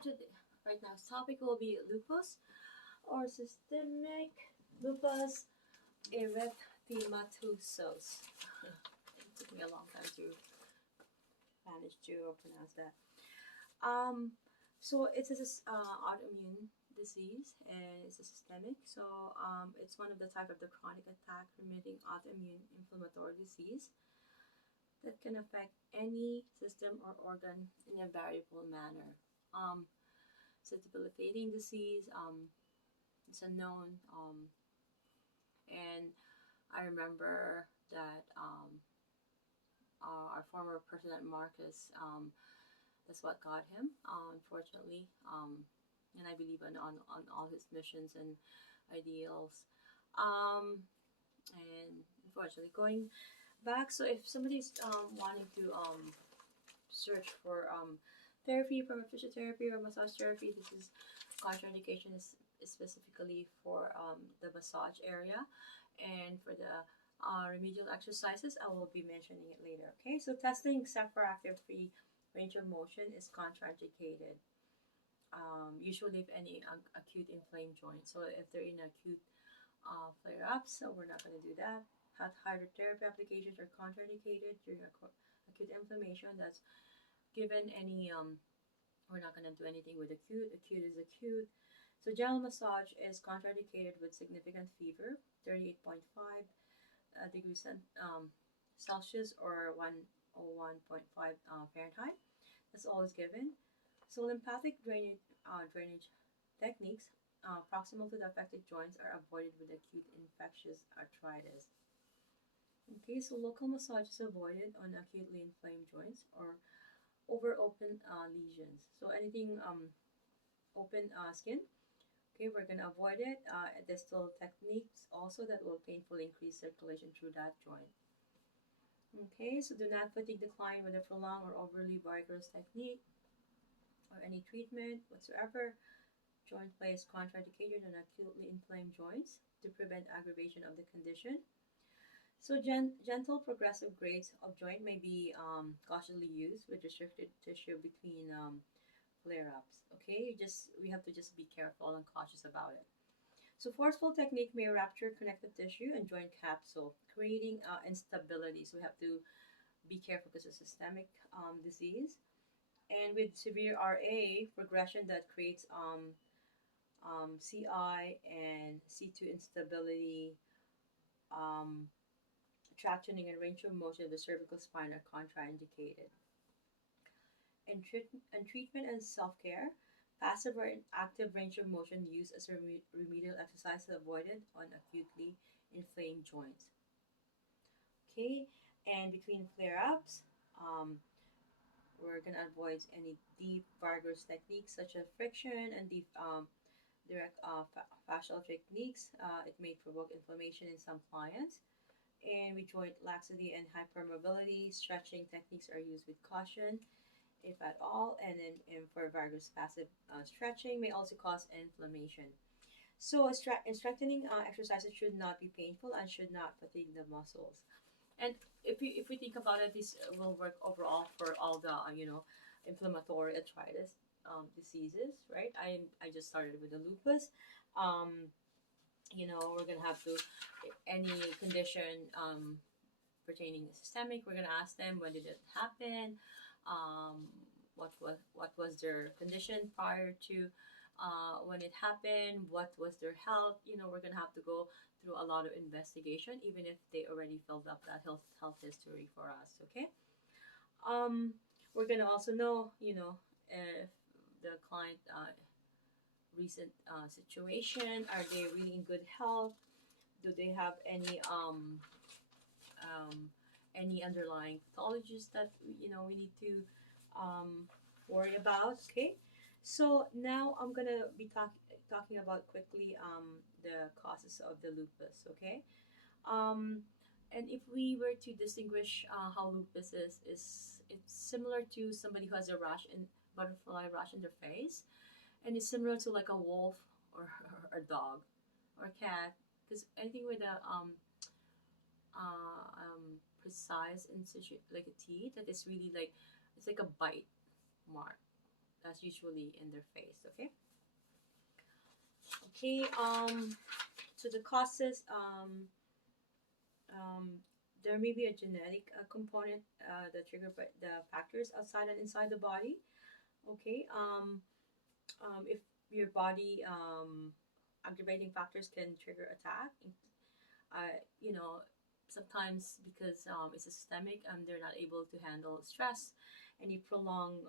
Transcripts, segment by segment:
today, right now's topic will be lupus or systemic lupus erythematosus. It took me a long time to manage to pronounce that. Um, so it's a autoimmune disease and it's a systemic. So it's one of the type of the chronic attack remitting autoimmune inflammatory disease that can affect any system or organ in a variable manner. Um, it's a debilitating disease. It's unknown. And I remember that our former president Marcus, that's what got him, unfortunately. And I believe on all his missions and ideals. Um, and unfortunately, going back, so if somebody's wanting to search for therapy from a physiotherapy or massage therapy, this is contraindication is specifically for the massage area, and for the remedial exercises, I will be mentioning it later. Okay, so testing except for active free range of motion is contraindicated. Usually, if any acute inflamed joint. So if they're in acute flare ups, so we're not going to do that. Hot hydrotherapy applications are contraindicated during acute inflammation. That's given any we're not going to do anything with acute. Acute is acute. So gentle massage is contraindicated with significant fever, 38.5 degrees Celsius or 101.5 Fahrenheit. That's always given. So lymphatic drainage techniques proximal to the affected joints are avoided with acute infectious arthritis. Okay, so local massage is avoided on acutely inflamed joints or over open lesions. So anything open skin, okay, we're gonna avoid it. Distal techniques also that will painfully increase circulation through that joint. Okay, so do not fatigue the client with a prolonged or overly vigorous technique or any treatment whatsoever. Joint play is contraindicated on acutely inflamed joints to prevent aggravation of the condition. So gentle progressive grades of joint may be cautiously used with restricted tissue between flare-ups. Okay, we have to just be careful and cautious about it. So forceful technique may rupture connective tissue and joint capsule, creating instability. So we have to be careful because it's a systemic disease. And with severe RA progression that creates CI and C2 instability, um, tractioning and range of motion of the cervical spine are contraindicated. And treatment and self-care, passive or active range of motion used as a remedial exercise is avoided on acutely inflamed joints. Okay, and between flare-ups, um, we're gonna avoid any deep vigorous techniques such as friction and deep direct fascial techniques. It may provoke inflammation in some clients. And with joint laxity and hypermobility, stretching techniques are used with caution, if at all. And then for vigorous passive stretching may also cause inflammation. So strengthening exercises should not be painful and should not fatigue the muscles. And if we think about it, this will work overall for all the inflammatory arthritis diseases, right? I just started with the lupus. Um, we're gonna have to any condition pertaining to systemic. We're gonna ask them when did it happen, what was their condition prior to when it happened, what was their health. We're gonna have to go through a lot of investigation, even if they already filled up that health history for us. Okay. Um, we're gonna also know, if the client recent situation, are they really in good health? Do they have um, any underlying pathologies that we need to um, worry about? Okay, so now I'm gonna be talking about quickly the causes of the lupus. Okay, um, and if we were to distinguish how lupus is it's similar to somebody who has a rash in butterfly rash in their face, and it's similar to like a wolf or a dog or a cat, because anything with a precise incision like a teeth that is really like it's like a bite mark. That's usually in their face. Okay. Okay. So the causes. There may be a genetic component that trigger the factors outside and inside the body. Okay. If your body aggravating factors can trigger attack, you know, sometimes because it's systemic and they're not able to handle stress, any prolonged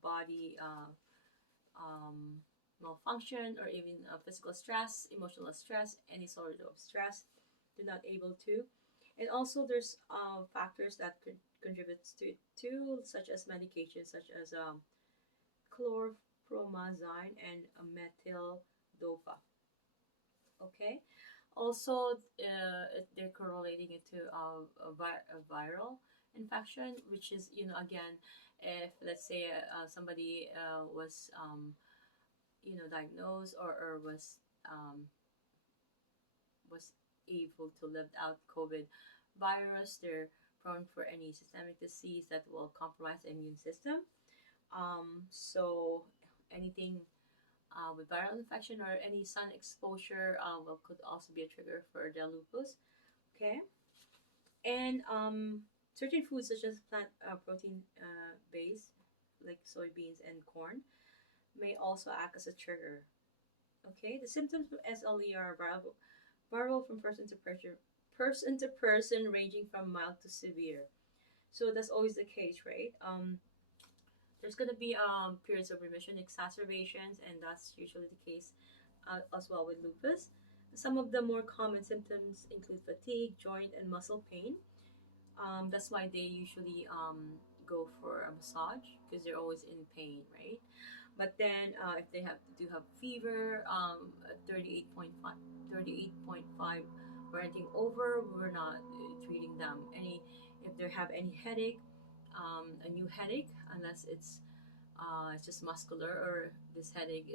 body um, malfunction, or even physical stress, emotional stress, any sort of stress, they're not able to. And also, there's factors that could contribute to it too, such as medications such as chlorpromazine and methyl dopa. Okay. Also, they're correlating it to a viral infection, which is, again, if let's say somebody was, diagnosed, or was able to live out COVID virus, they're prone for any systemic disease that will compromise the immune system. So anything with viral infection or any sun exposure could also be a trigger for the lupus. Okay, and certain foods such as plant protein base, like soybeans and corn, may also act as a trigger. Okay, the symptoms of SLE are variable from person to person, ranging from mild to severe. So that's always the case, right? There's going to be periods of remission, exacerbations, and that's usually the case as well with lupus. Some of the more common symptoms include fatigue, joint, and muscle pain. That's why they usually go for a massage because they're always in pain, right? But then if they do have fever, 38.5, 38.5 or anything over, we're not treating them. If they have any headache, a new headache, unless it's just muscular, or this headache